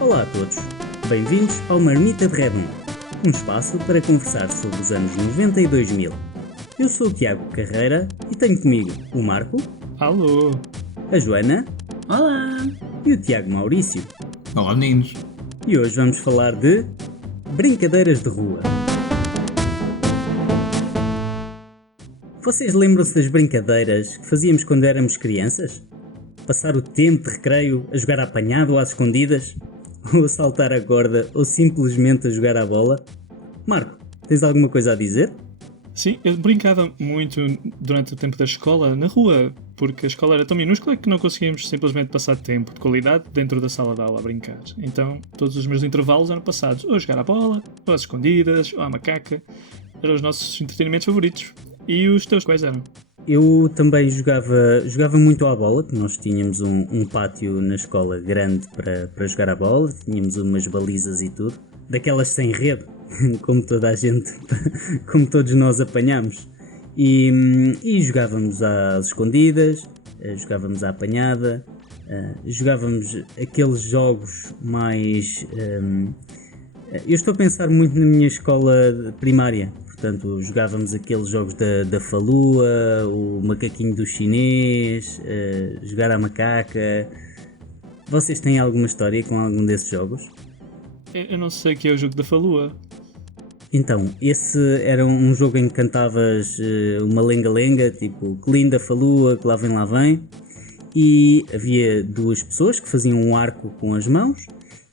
Olá a todos, bem-vindos ao Marmita de Redondo, um espaço para conversar sobre os anos 90 e 2000. Eu sou o Tiago Carreira e tenho comigo o Marco. Alô! A Joana. Olá! E o Tiago Maurício. Olá, meninos! E hoje vamos falar de brincadeiras de rua. Vocês lembram-se das brincadeiras que fazíamos quando éramos crianças? Passar o tempo de recreio a jogar apanhado ou às escondidas? Ou a saltar a corda, ou simplesmente a jogar à bola? Marco, tens alguma coisa a dizer? Sim, eu brincava muito durante o tempo da escola, na rua, porque a escola era tão minúscula que não conseguíamos simplesmente passar tempo de qualidade dentro da sala de aula a brincar. Então, todos os meus intervalos eram passados ou a jogar à bola, ou às escondidas, ou à macaca. Eram os nossos entretenimentos favoritos. E os teus quais eram? Eu também jogava muito à bola, que nós tínhamos um pátio na escola grande para jogar à bola, tínhamos umas balizas e tudo, daquelas sem rede, como toda a gente, como todos nós apanhamos, e jogávamos às escondidas, jogávamos à apanhada, jogávamos aqueles jogos mais... eu estou a pensar muito na minha escola primária. Portanto, jogávamos aqueles jogos da falua, o macaquinho do chinês, jogar à macaca. Vocês têm alguma história com algum desses jogos? Eu não sei o que é o jogo da falua. Então, esse era um jogo em que cantavas uma lenga-lenga, tipo que linda falua, que lá vem. E havia duas pessoas que faziam um arco com as mãos.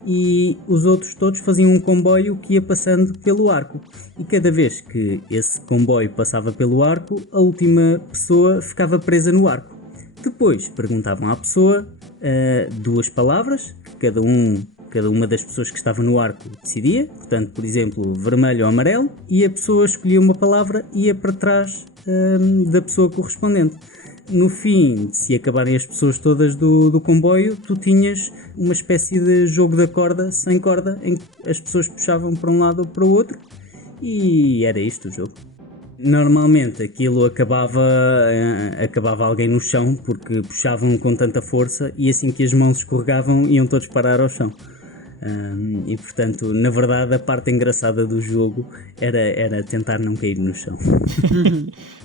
E os outros todos faziam um comboio que ia passando pelo arco. E cada vez que esse comboio passava pelo arco, a última pessoa ficava presa no arco. Depois perguntavam à pessoa duas palavras, que cada uma das pessoas que estava no arco decidia. Portanto, por exemplo, vermelho ou amarelo, e a pessoa escolhia uma palavra e ia para trás da pessoa correspondente. No fim, se acabarem as pessoas todas do comboio, tu tinhas uma espécie de jogo da corda, sem corda, em que as pessoas puxavam para um lado ou para o outro, e era isto o jogo. Normalmente aquilo acabava alguém no chão, porque puxavam com tanta força, e assim que as mãos escorregavam, iam todos parar ao chão. E portanto, na verdade, a parte engraçada do jogo era tentar não cair no chão.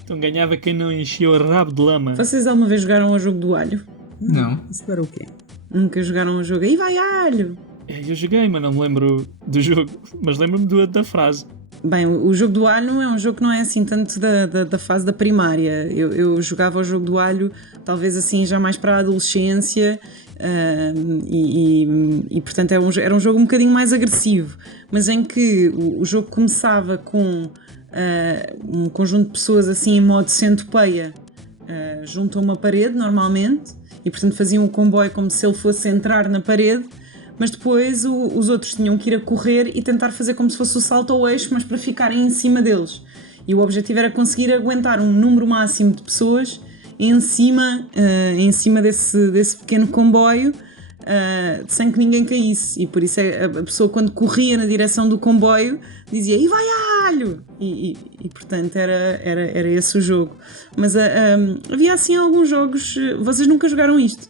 Então ganhava quem não enchia o rabo de lama. Vocês alguma vez jogaram o jogo do alho? Não. Isso era o quê? Nunca jogaram o jogo? Aí vai alho! Eu joguei, mas não me lembro do jogo. Mas lembro-me da frase. Bem, o jogo do alho é um jogo que não é assim tanto da fase da primária. Eu jogava o jogo do alho talvez assim já mais para a adolescência. Portanto era um jogo um bocadinho mais agressivo, mas em que o jogo começava com um conjunto de pessoas assim em modo centopeia junto a uma parede normalmente, e portanto faziam o comboio como se ele fosse entrar na parede, mas depois os outros tinham que ir a correr e tentar fazer como se fosse o salto ao eixo, mas para ficarem em cima deles, e o objetivo era conseguir aguentar um número máximo de pessoas em cima desse pequeno comboio, sem que ninguém caísse. E por isso a pessoa, quando corria na direção do comboio, dizia "e vai alho!" E portanto era esse o jogo. Mas havia assim alguns jogos. Vocês nunca jogaram isto?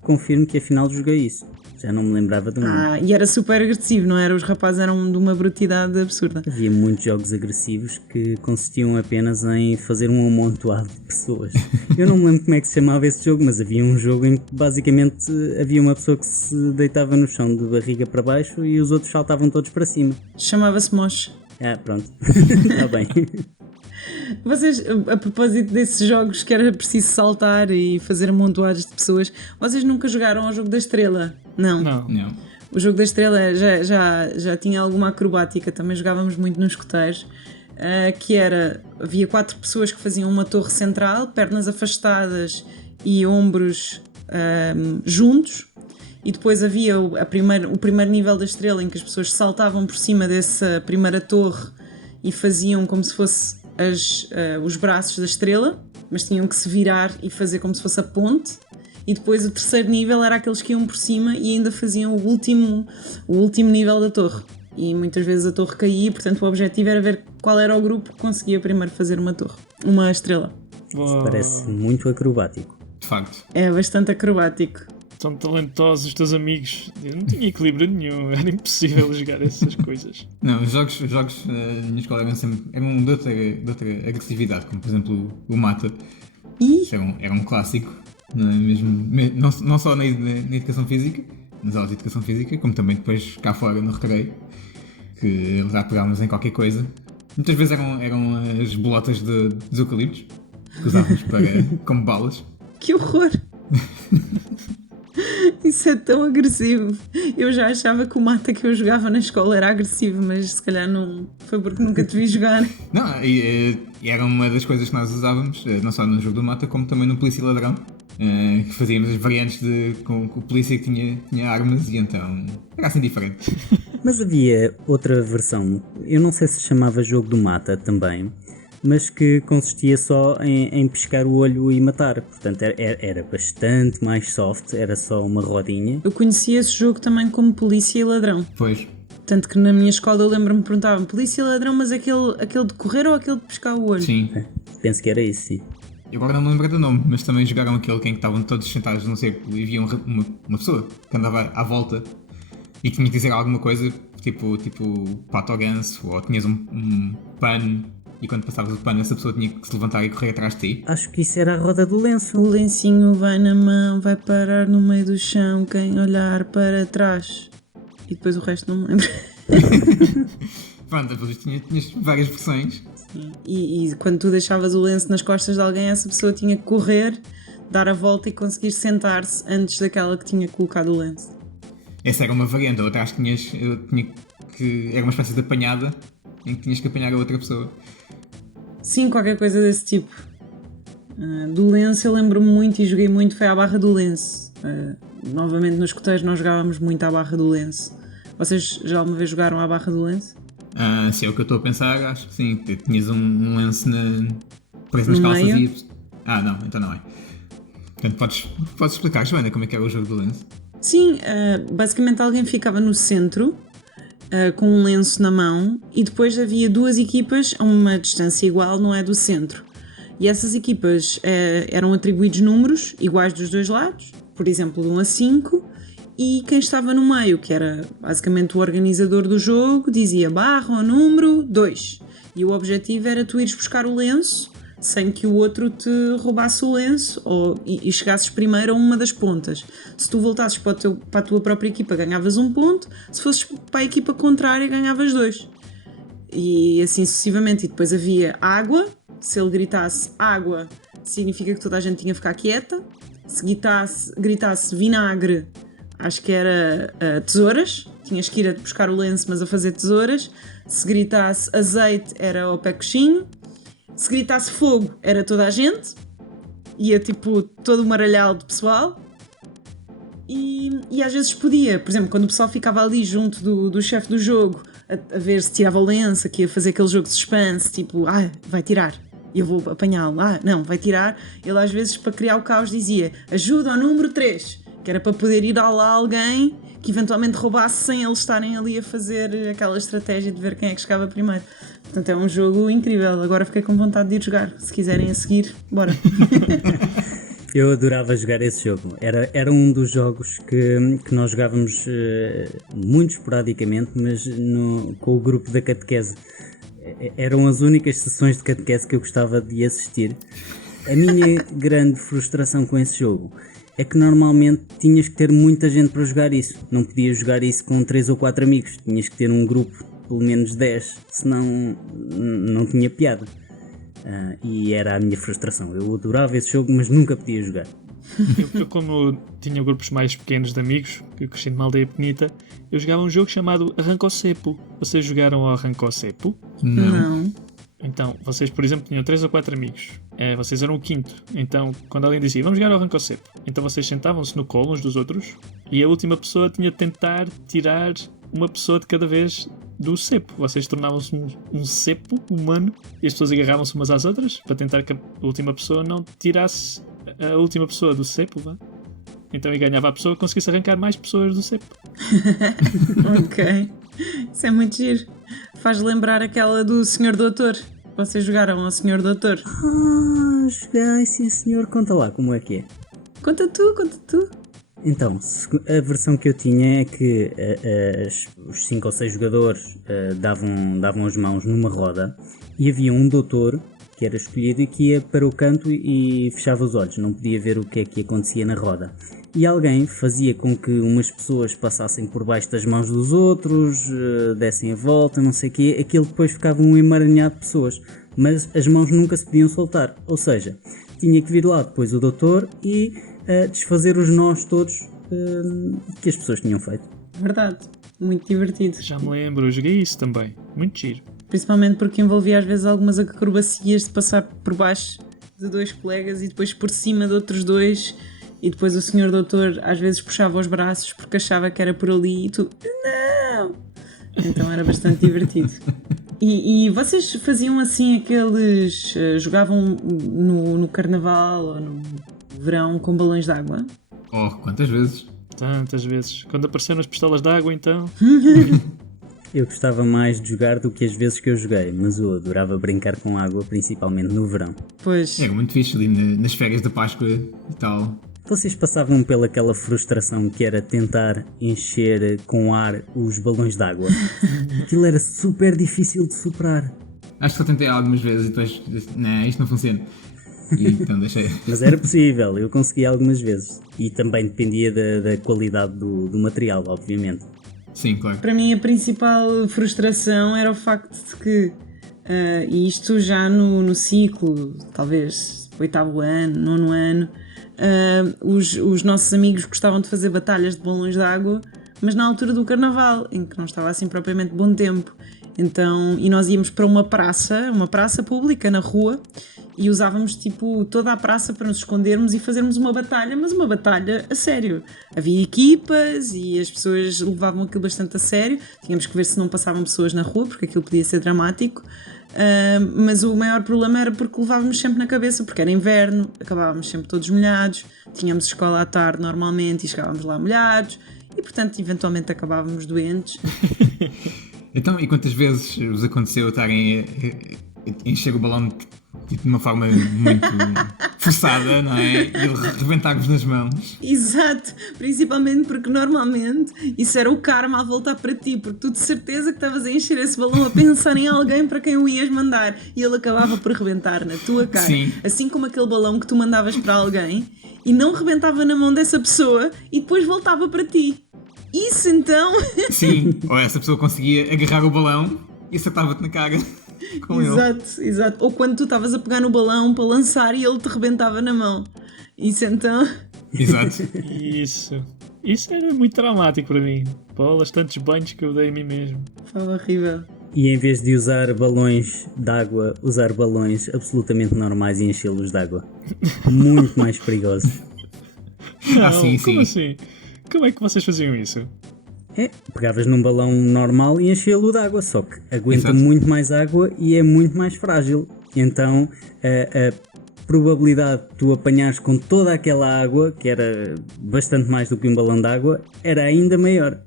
Confirmo que afinal joguei isso. Já não me lembrava do nome. E era super agressivo, não era? Os rapazes eram de uma brutalidade absurda. Havia muitos jogos agressivos que consistiam apenas em fazer um amontoado de pessoas. Eu não me lembro como é que se chamava esse jogo, mas havia um jogo em que basicamente havia uma pessoa que se deitava no chão de barriga para baixo e os outros saltavam todos para cima. Chamava-se Mosh. Pronto. Está bem. Vocês, a propósito desses jogos que era preciso saltar e fazer amontoados de pessoas, vocês nunca jogaram ao jogo da estrela? Não. O jogo da estrela já tinha alguma acrobática, também jogávamos muito nos escoteiros, que havia 4 pessoas que faziam uma torre central, pernas afastadas e ombros juntos, e depois havia o primeiro nível da estrela em que as pessoas saltavam por cima dessa primeira torre e faziam como se fosse os braços da estrela, mas tinham que se virar e fazer como se fosse a ponte. E depois o terceiro nível era aqueles que iam por cima e ainda faziam o último nível da torre. E muitas vezes a torre caía, portanto o objetivo era ver qual era o grupo que conseguia primeiro fazer uma estrela. Isso parece muito acrobático. de facto. É bastante acrobático. Tão talentosos os teus amigos. Eu não tinha equilíbrio nenhum, era impossível jogar essas coisas. Não, os jogos na minha escola eram de outra agressividade, como por exemplo o Mata. Era um clássico, não é mesmo? Não só na educação física, nas aulas de educação física, como também depois cá fora no recreio, que lá pegámos em qualquer coisa. Muitas vezes eram as bolotas dos eucaliptos que usávamos como balas. Que horror! Isso é tão agressivo. Eu já achava que o Mata que eu jogava na escola era agressivo, mas se calhar não foi porque nunca te vi jogar. Não, e era uma das coisas que nós usávamos, não só no jogo do Mata, como também no Polícia e Ladrão. Que fazíamos as variantes com o polícia que tinha armas e então era assim diferente. Mas havia outra versão, eu não sei se chamava jogo do Mata também, mas que consistia só em pescar o olho e matar. Portanto, era bastante mais soft, era só uma rodinha. Eu conhecia esse jogo também como Polícia e Ladrão. Pois. Tanto que na minha escola eu lembro-me que perguntavam Polícia e Ladrão, mas aquele de correr ou aquele de pescar o olho? Sim. Penso que era isso, sim. Eu agora não me lembro do nome, mas também jogaram aquele em que estavam todos sentados num círculo e havia uma pessoa que andava à volta e tinha que dizer alguma coisa, tipo pato ou ganso, ou tinhas um pano e quando passavas o pano essa pessoa tinha que se levantar e correr atrás de ti. Acho que isso era a roda do lenço. O lencinho vai na mão, vai parar no meio do chão, quem olhar para trás. E depois o resto não me lembro. Pronto, depois tinhas várias versões. E quando tu deixavas o lenço nas costas de alguém, essa pessoa tinha que correr, dar a volta e conseguir sentar-se antes daquela que tinha colocado o lenço. Essa era uma variante, a outra acho que era uma espécie de apanhada em que tinhas que apanhar a outra pessoa. Sim, qualquer coisa desse tipo. Do lenço eu lembro-me muito e joguei muito, foi à barra do lenço. Novamente nos escoteiros nós jogávamos muito à barra do lenço. Vocês já alguma vez jogaram à barra do lenço? Se é o que eu estou a pensar, acho que sim. Tinhas um lance preso nas calças meio? e... não, então não é. Portanto, podes explicar, Joana, como é que era o jogo do lenço? Sim, basicamente alguém ficava no centro com um lenço na mão e depois havia duas equipas a uma distância igual, não é, do centro. E essas equipas eram atribuídos números iguais dos dois lados, por exemplo, de 1 a 5, e quem estava no meio, que era basicamente o organizador do jogo, dizia barra ou número 2. E o objetivo era tu ires buscar o lenço sem que o outro te roubasse o lenço e chegasses primeiro a uma das pontas. Se tu voltasses para a tua própria equipa, ganhavas 1 ponto, se fosses para a equipa contrária, ganhavas 2. E assim sucessivamente. E depois havia água. Se ele gritasse água, significa que toda a gente tinha que ficar quieta. Se gritasse vinagre, acho que era tesouras. Tinhas que ir a buscar o lenço, mas a fazer tesouras. Se gritasse azeite, era ao pé coxinho. Se gritasse fogo, era toda a gente. Ia tipo todo o maralhau de pessoal. E às vezes podia, por exemplo, quando o pessoal ficava ali junto do chefe do jogo a ver se tirava o lenço, que ia fazer aquele jogo de suspense, tipo, vai tirar, eu vou apanhá-lo, não, vai tirar. Ele às vezes, para criar o caos, dizia ajuda ao número 3, que era para poder ir lá alguém que eventualmente roubasse sem eles estarem ali a fazer aquela estratégia de ver quem é que chegava primeiro. Portanto, é um jogo incrível. Agora fiquei com vontade de ir jogar. Se quiserem a seguir, bora. Eu adorava jogar esse jogo. Era um dos jogos que nós jogávamos muito esporadicamente, mas com o grupo da catequese. Eram as únicas sessões de catequese que eu gostava de assistir. A minha grande frustração com esse jogo é que normalmente tinhas que ter muita gente para jogar isso. Não podias jogar isso com 3 ou 4 amigos. Tinhas que ter um grupo pelo menos 10, senão não tinha piada. E era a minha frustração. Eu adorava esse jogo, mas nunca podia jogar. Eu como tinha grupos mais pequenos de amigos, que eu cresci numa aldeia pequenita, eu jogava um jogo chamado Arranca o Cepo. Vocês jogaram ao Arranca o Cepo? Não. Então, vocês, por exemplo, tinham 3 ou 4 amigos. Vocês eram o quinto. Então, quando alguém dizia, vamos jogar ao Arranca o Cepo, então vocês sentavam-se no colo uns dos outros e a última pessoa tinha de tentar tirar uma pessoa de cada vez do cepo. Vocês tornavam-se um cepo humano e as pessoas agarravam-se umas às outras para tentar que a última pessoa não tirasse a última pessoa do cepo, vá. Então e ganhava a pessoa que conseguisse arrancar mais pessoas do cepo. Ok. Isso é muito giro. Faz lembrar aquela do Senhor Doutor. Vocês jogaram ao Senhor Doutor? Joguei, sim senhor. Conta lá como é que é. Conta tu. Então, a versão que eu tinha é que os 5 ou 6 jogadores davam as mãos numa roda e havia um doutor que era escolhido e que ia para o canto e fechava os olhos, não podia ver o que é que acontecia na roda. E alguém fazia com que umas pessoas passassem por baixo das mãos dos outros, dessem a volta, não sei o quê, aquilo depois ficava um emaranhado de pessoas, mas as mãos nunca se podiam soltar, ou seja, tinha que vir lá depois o doutor e desfazer os nós todos que as pessoas tinham feito. Verdade, muito divertido. Já me lembro, eu joguei isso também, muito giro. Principalmente porque envolvia às vezes algumas acrobacias de passar por baixo de 2 colegas e depois por cima de outros 2 e depois o senhor doutor às vezes puxava os braços porque achava que era por ali e tu, não! Então era bastante divertido. E vocês faziam assim aqueles, jogavam no carnaval ou no verão com balões de água? Oh, quantas vezes? Tantas vezes. Quando apareceram as pistolas de água então... Eu gostava mais de jogar do que as vezes que eu joguei, mas eu adorava brincar com água, principalmente no verão. Pois. Era muito fixe ali nas férias da Páscoa e tal. Vocês passavam pelaquela frustração que era tentar encher com ar os balões de água? Aquilo era super difícil de superar. Acho que só tentei algumas vezes e depois disse, não, isto não funciona. E então deixei. Mas era possível, eu consegui algumas vezes. E também dependia da qualidade do material, obviamente. Sim, claro. Para mim a principal frustração era o facto de que, e isto já no ciclo, talvez 8º ano, 9º ano, os nossos amigos gostavam de fazer batalhas de balões de água, mas na altura do carnaval, em que não estava assim propriamente bom tempo. Então, e nós íamos para uma praça pública na rua, e usávamos tipo toda a praça para nos escondermos e fazermos uma batalha, mas uma batalha a sério. Havia equipas e as pessoas levavam aquilo bastante a sério. Tínhamos que ver se não passavam pessoas na rua, porque aquilo podia ser dramático. Mas o maior problema era porque levávamos sempre na cabeça, porque era inverno, acabávamos sempre todos molhados, tínhamos escola à tarde normalmente e chegávamos lá molhados e portanto eventualmente acabávamos doentes. Então, e quantas vezes vos aconteceu estarem a encher o balão de uma forma muito forçada, não é? E ele rebentar-vos nas mãos? Exato, principalmente porque normalmente isso era o karma a voltar para ti, porque tu de certeza que estavas a encher esse balão a pensar em alguém para quem o ias mandar e ele acabava por rebentar na tua cara. Sim. Assim como aquele balão que tu mandavas para alguém e não rebentava na mão dessa pessoa e depois voltava para ti. Isso então... Sim, ou essa pessoa conseguia agarrar o balão e acertava-te na cara com Exato. Ou quando tu estavas a pegar no balão para lançar e ele te rebentava na mão. Isso então... Exato. Isso era muito traumático para mim. Bolas, tantos banhos que eu dei a mim mesmo. Foi horrível. E em vez de usar balões de água, usar balões absolutamente normais e enchê-los de água. Muito mais perigoso. Não, sim. Como assim? Como é que vocês faziam isso? Pegavas num balão normal e enchê-lo de água, só que aguenta muito mais água e é muito mais frágil. Então a probabilidade de tu apanhares com toda aquela água, que era bastante mais do que um balão de água, era ainda maior.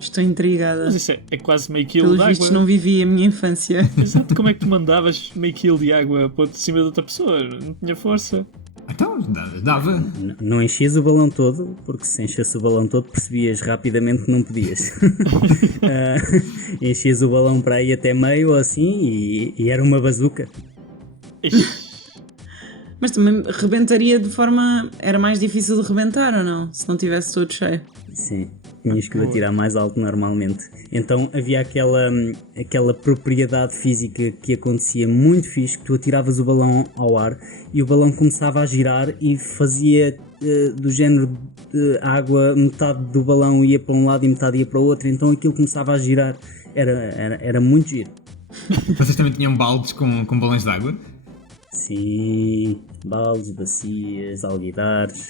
Estou intrigada. Mas isso é quase meio quilo Pelos de vistos água. não vivi a minha infância. Exato, como é que tu mandavas meio quilo de água para de cima de outra pessoa? Não tinha força. Então, dava. Não enchias o balão todo, porque se enchesse o balão todo percebias rapidamente que não podias. Enchias o balão para aí até meio ou assim e era uma bazuca. Mas também rebentaria de forma... Era mais difícil de rebentar ou não? Se não tivesse todo cheio. Sim, tinhas que o atirar mais alto normalmente. Então havia aquela propriedade física que acontecia muito fixe, que tu atiravas o balão ao ar e o balão começava a girar e fazia do género de água, metade do balão ia para um lado e metade ia para o outro, então aquilo começava a girar. Era muito giro. Vocês também tinham baldes com balões de água? Sim, baldes, bacias, alguidares.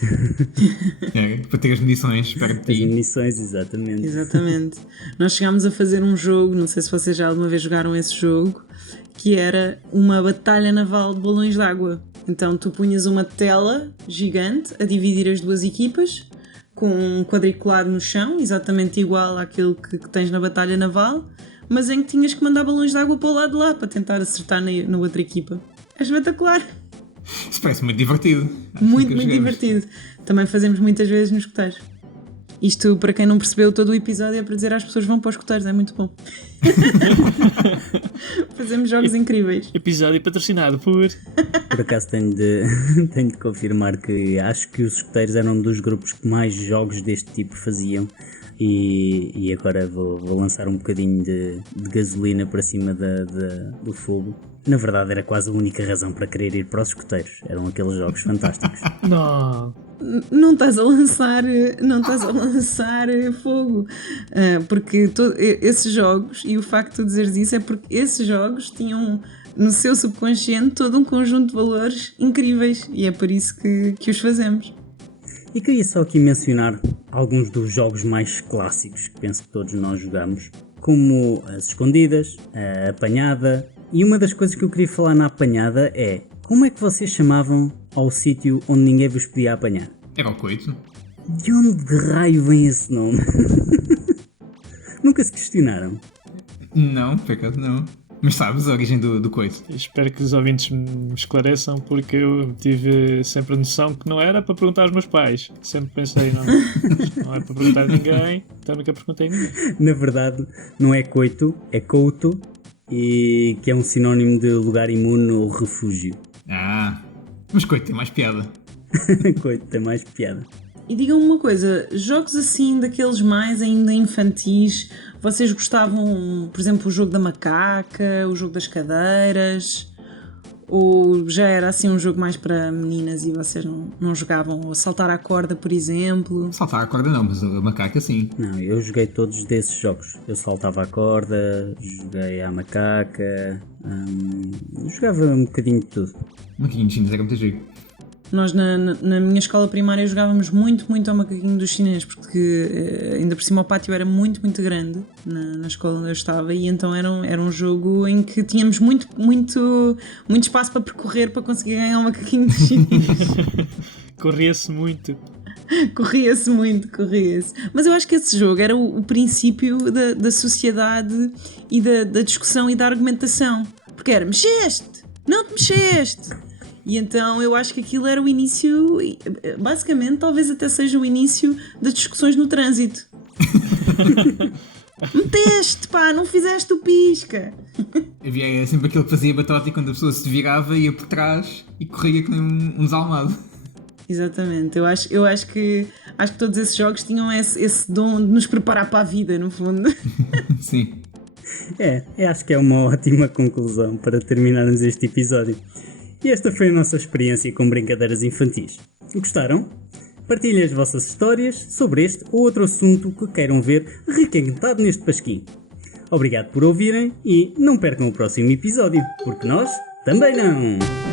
Para ter as munições perto de As ti. munições, exatamente. Exatamente. Nós chegámos a fazer um jogo, não sei se vocês já alguma vez jogaram esse jogo, que era uma batalha naval de balões de água. Então tu punhas uma tela gigante a dividir as duas equipas, com um quadricular no chão, exatamente igual àquele que tens na batalha naval, mas em que tinhas que mandar balões de água para o lado de lá, para tentar acertar na outra equipa. É espetacular. Isso parece muito divertido. Muito divertido. também fazemos muitas vezes nos escuteiros. Isto, para quem não percebeu, todo o episódio é para dizer às pessoas vão para os escuteiros, é muito bom. Fazemos jogos incríveis. Episódio patrocinado por... Por acaso tenho de confirmar que acho que os escuteiros eram um dos grupos que mais jogos deste tipo faziam. E agora vou lançar um bocadinho de gasolina para cima do fogo. Na verdade era quase a única razão para querer ir para os escuteiros. Eram aqueles jogos fantásticos. Não estás a lançar fogo. Porque esses jogos, e o facto de tu dizeres isso é porque esses jogos tinham no seu subconsciente todo um conjunto de valores incríveis e é por isso que os fazemos. E queria só aqui mencionar alguns dos jogos mais clássicos que penso que todos nós jogamos, como as escondidas, a apanhada, e uma das coisas que eu queria falar na apanhada é como é que vocês chamavam ao sítio onde ninguém vos podia apanhar? Era o coito. De onde de raio vem esse nome? Nunca se questionaram? Não, por acaso não. Mas sabes a origem do coito? Espero que os ouvintes me esclareçam, porque eu tive sempre a noção que não era para perguntar aos meus pais. Sempre pensei, não é para perguntar a ninguém, então nunca perguntei a ninguém. Na verdade, não é coito, é couto, e que é um sinónimo de lugar imune ou refúgio. Mas coito tem mais piada. Coito tem mais piada. E digam-me uma coisa, jogos assim, daqueles mais ainda infantis, vocês gostavam, por exemplo, o jogo da macaca, o jogo das cadeiras, ou já era assim um jogo mais para meninas e vocês não jogavam? Ou saltar à corda, por exemplo? Saltar à corda não, mas a macaca sim. Não, eu joguei todos desses jogos. Eu saltava à corda, joguei à macaca, jogava um bocadinho de tudo. Macaquinho de chineses era muito giro. Nós na minha escola primária jogávamos muito ao macaquinho dos chineses, porque ainda por cima o pátio era muito grande na escola onde eu estava, e então era um jogo em que tínhamos muito espaço para percorrer para conseguir ganhar um macaquinho dos chineses. Corria-se muito. Corria-se. Mas eu acho que esse jogo era o princípio da sociedade e da discussão e da argumentação, porque era mexeste, não te mexeste. E então eu acho que aquilo era o início, basicamente talvez até seja o início das discussões no trânsito. Meteste, pá, não fizeste o pisca. Havia sempre aquele que fazia batota e quando a pessoa se virava ia por trás e corria como um desalmado. Exatamente, eu acho que todos esses jogos tinham esse dom de nos preparar para a vida, no fundo. Sim. Acho que é uma ótima conclusão para terminarmos este episódio. E esta foi a nossa experiência com brincadeiras infantis. Gostaram? Partilhem as vossas histórias sobre este ou outro assunto que queiram ver requentado neste pasquim. Obrigado por ouvirem e não percam o próximo episódio, porque nós também não!